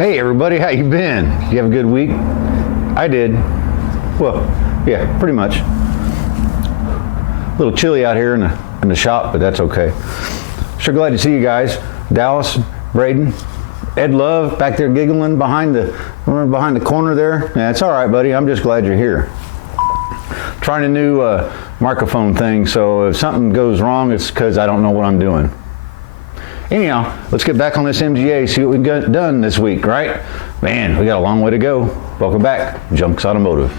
Hey everybody, how you been? You have a good week? I did. Well, yeah, pretty much. A little chilly out here in the shop, but that's okay. Sure glad to see you guys. Dallas, Braden, Ed Love back there giggling behind the corner there. Yeah, it's all right, buddy. I'm just glad you're here. Trying a new microphone thing, so if something goes wrong, it's because I don't know what I'm doing. Anyhow, let's get back on this MGA, see what we've got done this week, right? Man, we got a long way to go. Welcome back, Junks Automotive.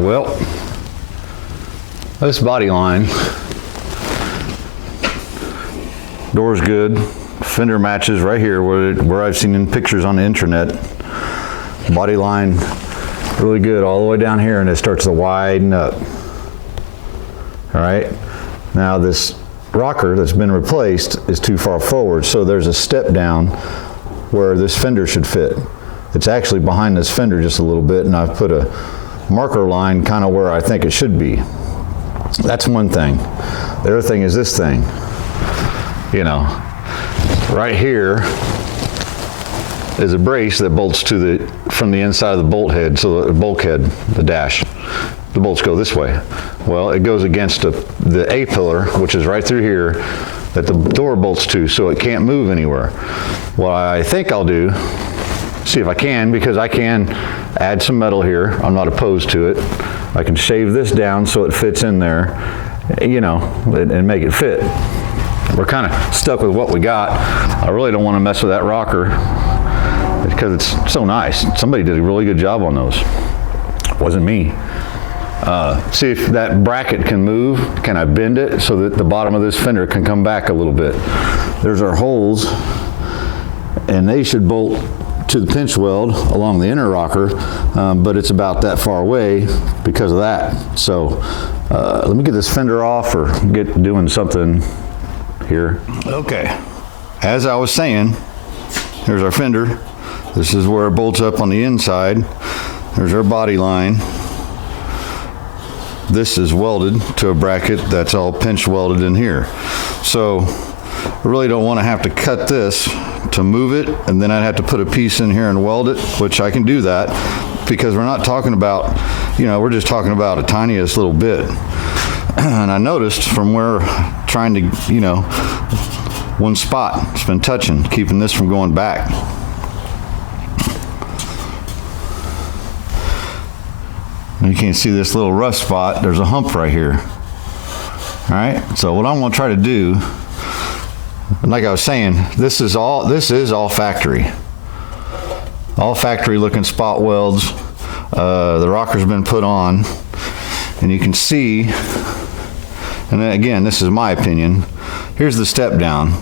Well, this body line, door's good, fender matches right here where I've seen in pictures on the internet. Body line really good all the way down here, and it starts to widen up. All right, now this rocker that's been replaced is too far forward, so there's a step down where this fender should fit. It's actually behind this fender just a little bit, and I've put a marker line kind of where I think it should be. That's one thing. The other thing is this thing. You know, right here is a brace that bolts to from the inside of the bolt head, so the bulkhead, the dash. The bolts go this way. Well, it goes against the A pillar, which is right through here, that the door bolts to, so it can't move anywhere. What I think I'll do, see if I can, because I can add some metal here. I'm not opposed to it. I can shave this down so it fits in there, you know, and make it fit. We're kind of stuck with what we got. I really don't want to mess with that rocker because it's so nice. Somebody did a really good job on those. It wasn't me. See if that bracket can move. Can I bend it so that the bottom of this fender can come back a little bit? There's our holes, and they should bolt to the pinch weld along the inner rocker, but it's about that far away because of that. So let me get this fender off or get doing something here. Okay, as I was saying, here's our fender. This is where it bolts up on the inside. There's our body line. This is welded to a bracket that's all pinch welded in here. So I really don't want to have to cut this to move it, and then I'd have to put a piece in here and weld it, which I can do that because we're not talking about, you know, we're just talking about a tiniest little bit. And I noticed from where trying to, you know, one spot it's been touching, keeping this from going back. And you can see this little rough spot. There's a hump right here. All right, so what I'm going to try to do, like I was saying, this is all factory. All factory looking spot welds. The rocker's been put on, and you can see, and then again, this is my opinion. Here's the step down.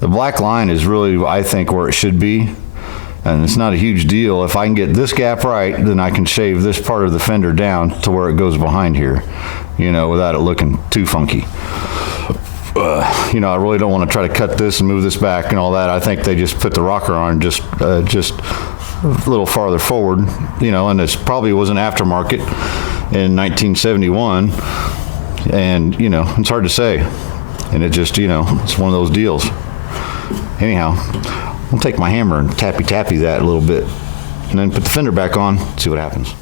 The black line is really, I think, where it should be, and it's not a huge deal. If I can get this gap right, then I can shave this part of the fender down to where it goes behind here, you know, without it looking too funky. You know, I really don't want to try to cut this and move this back and all that. I think they just put the rocker on just a little farther forward, you know, and this probably was an aftermarket in 1971, and, you know, it's hard to say. And it just, you know, it's one of those deals. Anyhow, I'll take my hammer and tappy that a little bit, and then put the fender back on, see what happens.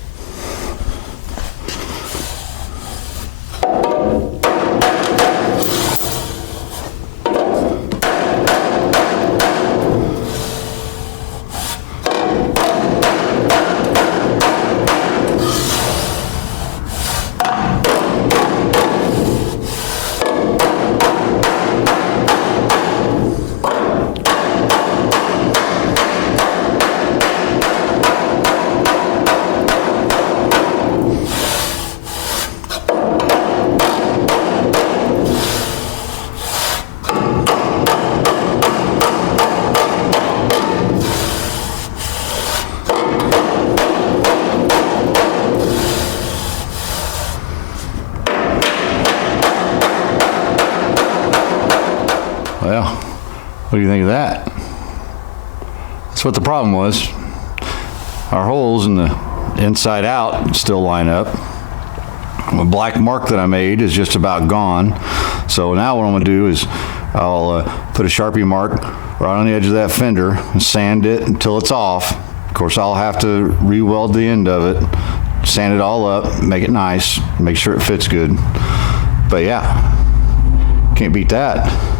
Well, what do you think of that? That's what the problem was. Our holes in the inside out still line up. The black mark that I made is just about gone. So now what I'm gonna do is I'll put a Sharpie mark right on the edge of that fender and sand it until it's off. Of course, I'll have to re-weld the end of it, sand it all up, make it nice, make sure it fits good. But yeah, can't beat that.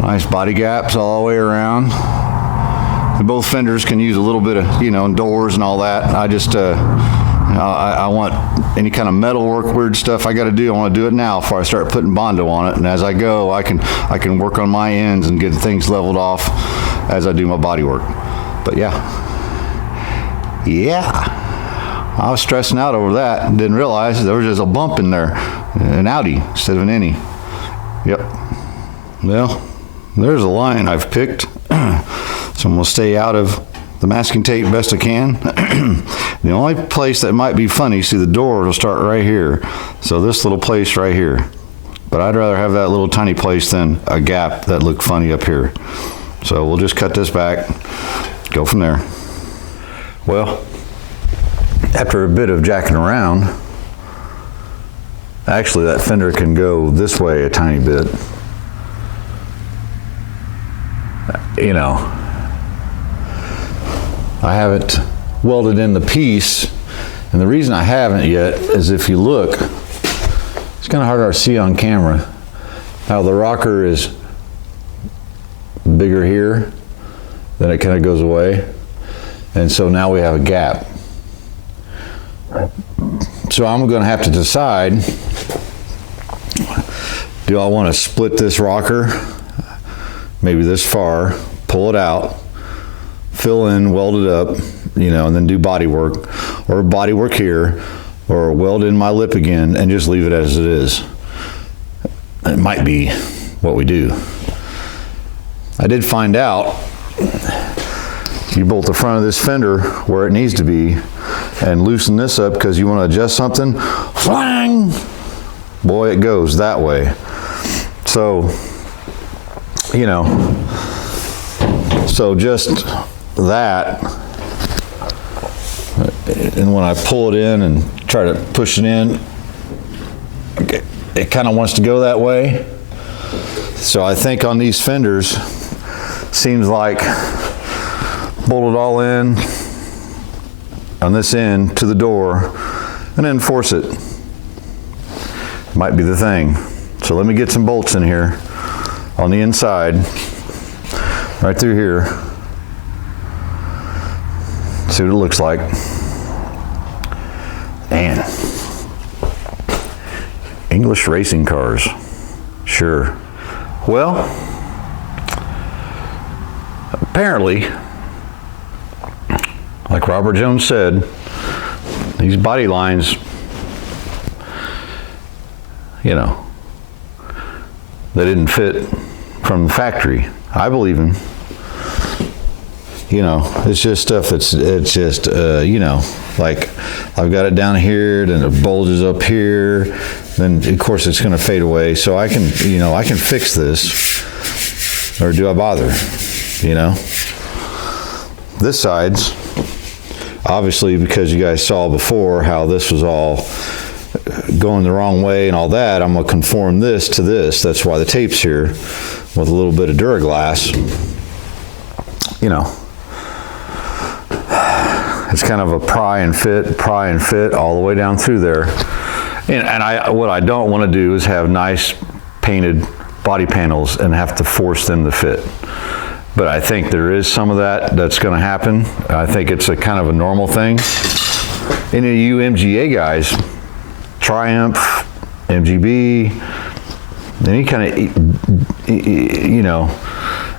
Nice body gaps all the way around. And both fenders can use a little bit of, doors and all that. I just, I want any kind of metal work, weird stuff I got to do. I want to do it now before I start putting Bondo on it. And as I go, I can work on my ends and get things leveled off as I do my body work. But yeah, I was stressing out over that and didn't realize there was just a bump in there, an outie instead of an innie. Yep. Well, there's a line I've picked. So I'm going to stay out of the masking tape best I can. The only place that might be funny, see the door will start right here. So this little place right here. But I'd rather have that little tiny place than a gap that looked funny up here. So we'll just cut this back, go from there. Well, after a bit of jacking around, actually that fender can go this way a tiny bit. I haven't welded in the piece, and the reason I haven't yet is if you look, it's kind of hard to see on camera how the rocker is bigger here, then it kind of goes away, and so now we have a gap. So I'm going to have to decide, do I want to split this rocker maybe this far, pull it out, fill in, weld it up, and then do body work, or body work here, or weld in my lip again and just leave it as it is. It might be what we do. I did find out you bolt the front of this fender where it needs to be and loosen this up because you want to adjust something, flang, boy, it goes that way. So, so just that, and when I pull it in and try to push it in, okay, it kind of wants to go that way. So I think on these fenders, seems like bolt it all in on this end to the door and then force it. Might be the thing. So let me get some bolts in here on the inside, right through here. See what it looks like. Man, English racing cars, sure. Well, apparently, like Robert Jones said, these body lines, they didn't fit from the factory. I believe him. It's just stuff that's, like I've got it down here, then it bulges up here, then of course it's going to fade away. So I can, I can fix this, or do I bother? This side's obviously, because you guys saw before how this was all going the wrong way and all that, I'm going to conform this to this. That's why the tape's here with a little bit of Duraglass. It's kind of a pry and fit all the way down through there. And what I don't want to do is have nice painted body panels and have to force them to fit. But I think there is some of that's going to happen. I think it's a kind of a normal thing. Any of you MGA guys, Triumph, MGB, any kind of,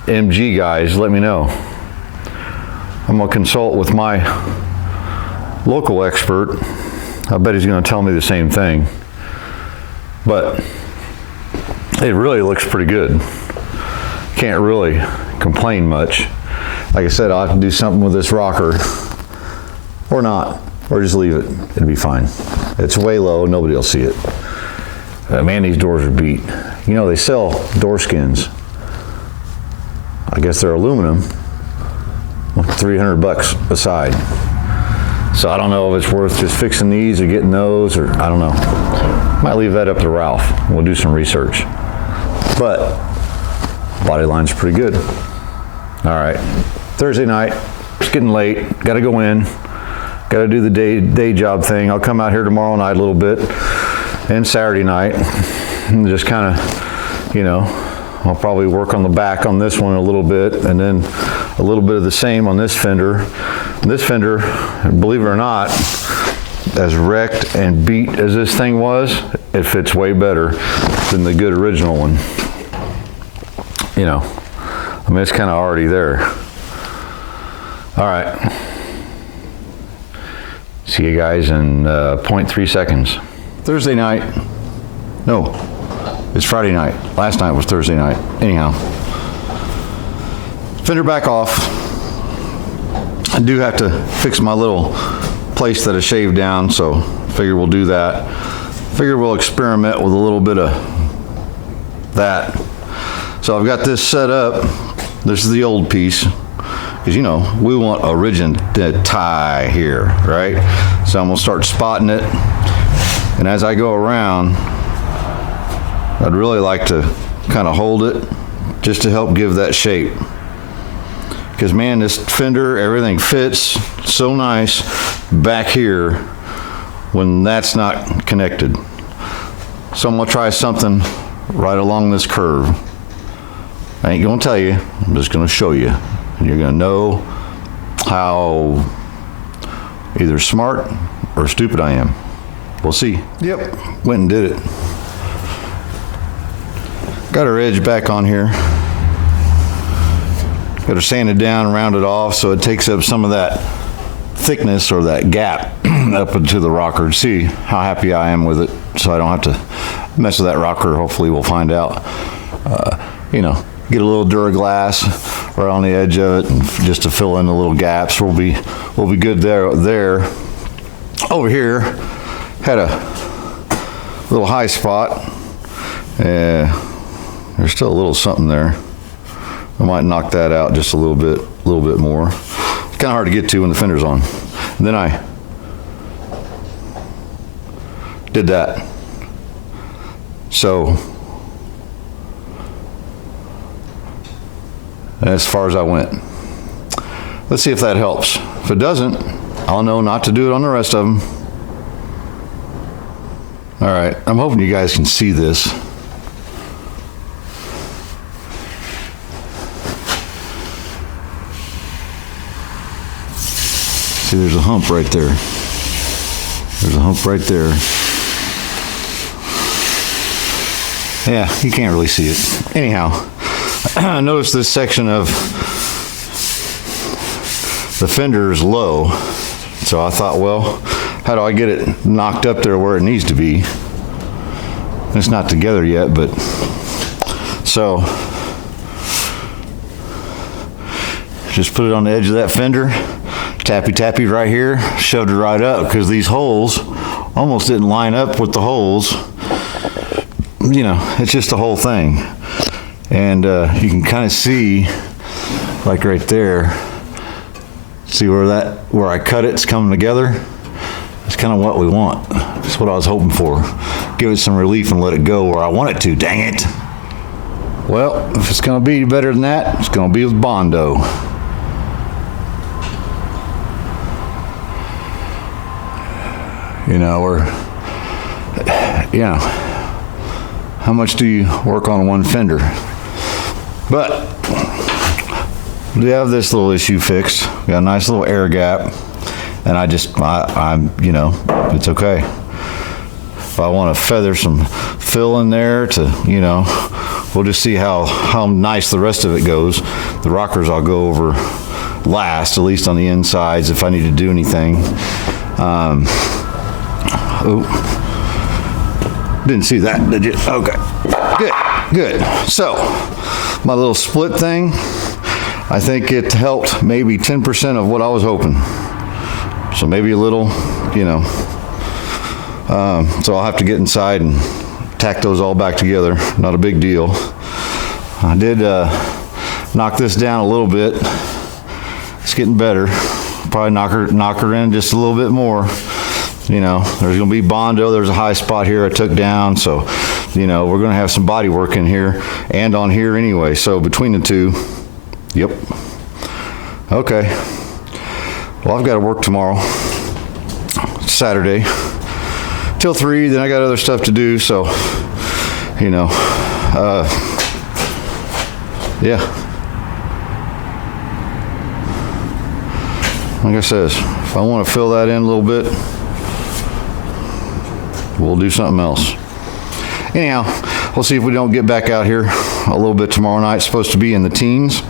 MG guys, let me know. I'm going to consult with my local expert. I bet he's going to tell me the same thing. But it really looks pretty good. Can't really complain much. Like I said, I'll have to do something with this rocker, or not, or just leave it. It'll be fine. It's way low, nobody will see it. Man, these doors are beat. You know, they sell door skins. I guess they're aluminum, $300 a side. So I don't know if it's worth just fixing these or getting those, or I don't know. Might leave that up to Ralph. We'll do some research. But body line's pretty good. All right, Thursday night, it's getting late, gotta go in, gotta do the day job thing. I'll come out here tomorrow night a little bit, and Saturday night, and just kind of, you know, I'll probably work on the back on this one a little bit, and then a little bit of the same on this fender. This fender, believe it or not, as wrecked and beat as this thing was, it fits way better than the good original one. You know, I mean, it's kind of already there. All right. See you guys in 0.3 seconds. Thursday night. No, it's Friday night. Last night was Thursday night. Anyhow, fender back off. I do have to fix my little place that I shaved down, so figure we'll do that. Figure we'll experiment with a little bit of that. So I've got this set up. This is the old piece, because you know, we want origin tie here, right? So I'm gonna start spotting it. And as I go around, I'd really like to kind of hold it just to help give that shape. Because man, this fender, everything fits so nice back here when that's not connected. So I'm gonna try something right along this curve. I ain't gonna tell you, I'm just gonna show you. And you're gonna know how either smart or stupid I am. We'll see. Yep, went and did it. Got our edge back on here. Got her sanded down, rounded off, so it takes up some of that thickness or that gap up into the rocker. See how happy I am with it, so I don't have to mess with that rocker. Hopefully we'll find out. You know, get a little Duraglass right on the edge of it, and just to fill in the little gaps. We'll be good there. Over here, had a little high spot. There's still a little something there. I might knock that out just a little bit more. It's kind of hard to get to when the fender's on. And then I did that. So as far as I went. Let's see if that helps. If it doesn't, I'll know not to do it on the rest of them. All right, I'm hoping you guys can see this. See, there's a hump right there. There's a hump right there. Yeah, you can't really see it. Anyhow, I noticed this section of the fender is low. So I thought, well, how do I get it knocked up there where it needs to be? It's not together yet, but so just put it on the edge of that fender. Tappy right here, shoved it right up, because these holes almost didn't line up with the holes. You know, it's just the whole thing. And you can kind of see, like right there, see where I cut it's coming together? It's kind of what we want. That's what I was hoping for. Give it some relief and let it go where I want it to, dang it. Well, if it's gonna be better than that, it's gonna be with Bondo. You know, how much do you work on one fender? But we have this little issue fixed. We got a nice little air gap, and I'm, you know, it's okay. If I want to feather some fill in there to, you know, we'll just see how nice the rest of it goes. The rockers I'll go over last, at least on the insides, if I need to do anything. Didn't see that, did you? Okay, good. So, my little split thing, I think it helped maybe 10% of what I was hoping. So maybe a little, you know. So I'll have to get inside and tack those all back together. Not a big deal. I did knock this down a little bit. It's getting better. Probably knock her in just a little bit more. You know, there's gonna be Bondo. There's a high spot here I took down, so you know we're gonna have some body work in here and on here anyway. So between the two, yep. Okay. Well, I've got to work tomorrow, Saturday, till 3. Then I got other stuff to do. So, you know, yeah. Like I says, if I want to fill that in a little bit, we'll do something else. Anyhow, we'll see if we don't get back out here a little bit tomorrow night. It's supposed to be in the teens.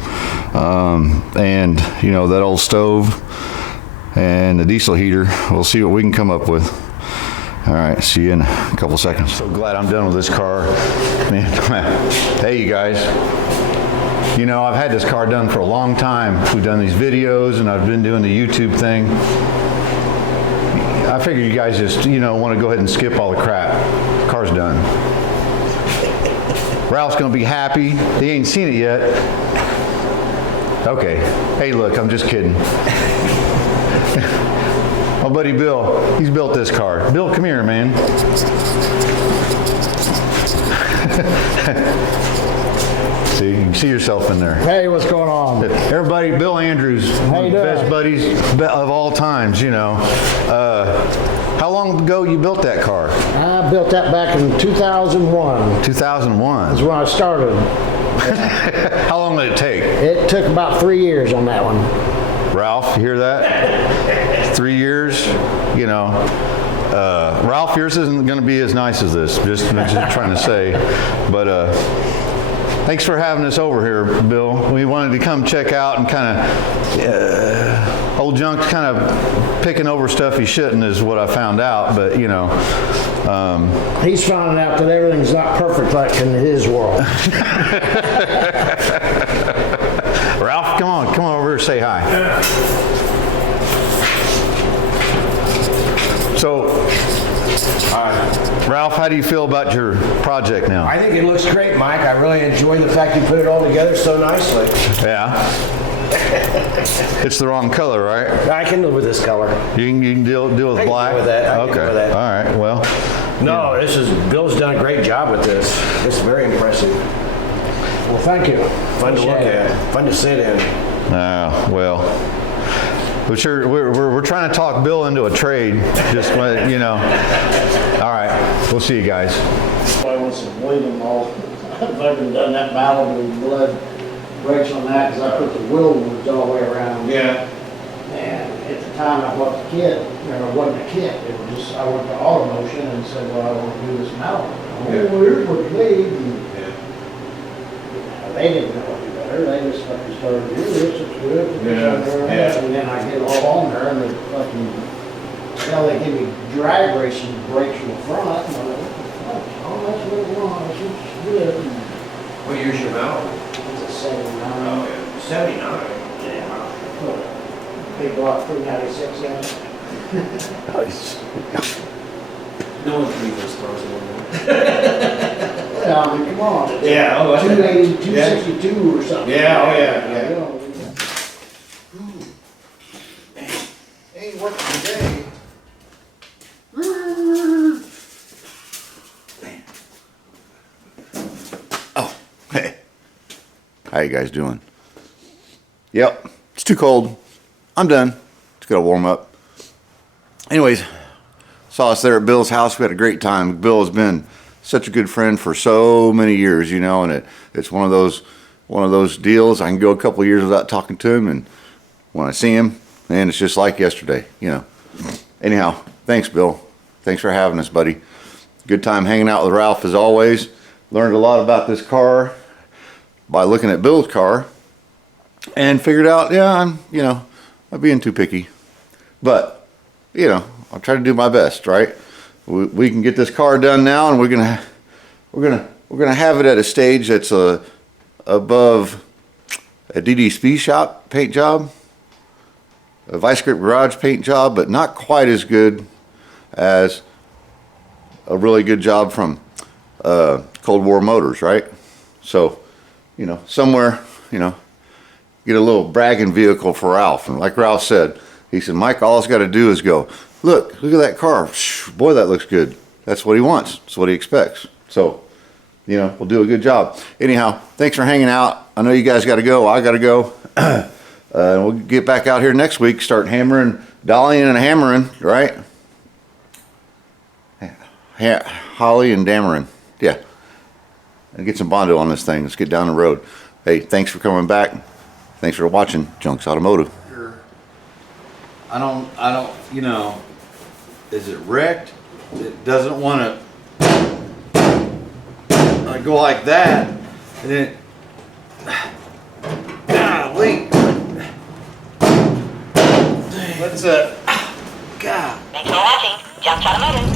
And, you know, that old stove and the diesel heater, we'll see what we can come up with. All right, see you in a couple seconds. So glad I'm done with this car. Man, hey, you guys. You know, I've had this car done for a long time. We've done these videos, and I've been doing the YouTube thing. I figure you guys just, you know, want to go ahead and skip all the crap. The car's done. Ralph's going to be happy. He ain't seen it yet. Okay. Hey, look, I'm just kidding. My buddy Bill, he's built this car. Bill, come here, man. See, you can see yourself in there. Hey, what's going on? Everybody, Bill Andrews, one of the best buddies of all times, you know. How long ago you built that car? I built that back in 2001. 2001? That's when I started. How long did it take? It took about 3 years on that one. Ralph, you hear that? 3 years, you know. Ralph, yours isn't going to be as nice as this, just trying to say. But thanks for having us over here, Bill. We wanted to come check out and kind of, old Junk's kind of picking over stuff he shouldn't is what I found out, but you know. He's finding out that everything's not perfect like in his world. Ralph, come on over here, say hi. So, Ralph, how do you feel about your project now? I think it looks great, Mike. I really enjoy the fact you put it all together so nicely. Yeah. It's the wrong color, right? I can live with this color. You can deal with I can black? deal with that. I can Okay. deal with that. All right. Well. No, Bill's done a great job with this. It's very impressive. Well, thank you. Fun to look at. Fun to sit in. Well. But sure, we're trying to talk Bill into a trade. Just you know. All right. We'll see you guys. I want some bleeding off. I've never done that Malibu blood breaks on that because I put the wheel woods all the way around. Yeah. And at the time I bought the kit, it wasn't a kit. It was just, I went to Automotive and said, well, I want to do this Malibu. Oh, here's what you need. They didn't know any better. They just fucking started, this looks good. And then I get all on there and they fucking, they give me drag racing brakes from the front. And I'm like, what the fuck? Oh, that's what it was. This looks good. What year's your Malibu? It's a 79. Oh, yeah. 79. Yeah. Big block 396 in it. No one's beat those cars anymore. Yeah, I mean, come on. Yeah, oh, 280, 262 or something. Yeah, oh, yeah. You know, Ain't working today. Oh, hey. How you guys doing? Yep, it's too cold. I'm done. Just gotta warm up. Anyways, saw us there at Bill's house. We had a great time. Bill has been such a good friend for so many years, you know, and it's one of those deals. I can go a couple of years without talking to him, and when I see him, man, it's just like yesterday, you know. Anyhow, thanks, Bill. Thanks for having us, buddy. Good time hanging out with Ralph as always. Learned a lot about this car by looking at Bill's car, and figured out, yeah, I'm being too picky, but you know, I'll try to do my best, right? We can get this car done now, and we're gonna have it at a stage that's above a DD shop paint job, a Vice Grip garage paint job, but not quite as good as a really good job from Cold War motors, right? So, you know, somewhere, you know, get a little bragging vehicle for Ralph. And like Ralph said, he said, Mike, all it's got to do is go, look at that car. Boy, that looks good. That's what he wants. That's what he expects. So, you know, we'll do a good job. Anyhow, thanks for hanging out. I know you guys got to go. I got to go. We'll get back out here next week, start hammering, dollying and hammering, right? Holly and dammering. Yeah. And get some Bondo on this thing. Let's get down the road. Hey, thanks for coming back. Thanks for watching Junks Automotive. I don't, you know, is it wrecked? It doesn't want to go like that. And then, golly. Let's, God. Thanks for watching Junks Automotive.